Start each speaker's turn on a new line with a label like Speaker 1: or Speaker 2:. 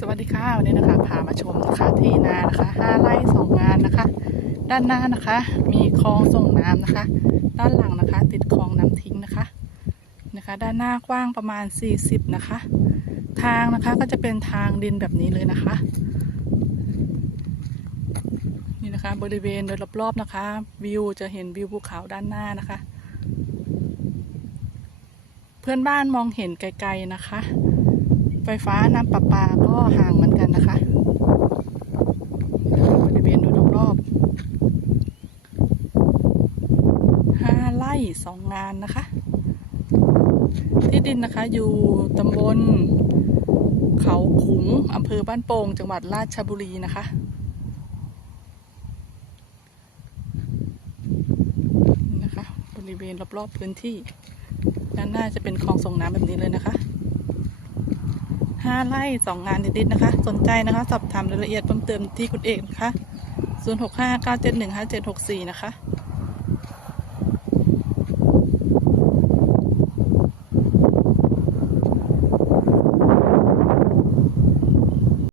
Speaker 1: สวัสดีค่ะวันนี้นะคะพามาชมนะคะที่นานะคะห้าไร่สองงานนะคะ ด้านหน้านะคะ มีคลองส่งน้ำนะคะ ด้านหลังนะคะ ติดคลองน้ำทิ้งนะคะนะคะ ด้านหน้ากว้างประมาณ 40 นะคะ ทางนะคะก็จะเป็นทางดินแบบนี้เลยนะคะ นี่นะคะบริเวณโดยรอบๆนะคะ วิวจะเห็นวิวภูเขาด้านหน้านะคะ เพื่อนบ้านมองเห็นไกลๆนะคะ ไฟฟ้าน้ำประปาก็ห่างเหมือนกันนะคะบริเวณโดยรอบๆห้าไร่สองงานนะคะ ที่ดินนะคะอยู่ตำบลเขาขุงอำเภอบ้านโป่งจังหวัดราชบุรีนะคะนี่นะคะ บริเวณรอบๆพื้นที่ด้านหน้าจะเป็นคลองส่งน้ำแบบนี้เลยนะคะ ห้าไร่สองงานติดๆนะคะ สนใจนะคะ สอบถามรายละเอียดเพิ่มเติมที่คุณเอกนะคะ 0 6 5 9 7 1 5 7 6 4 นะคะ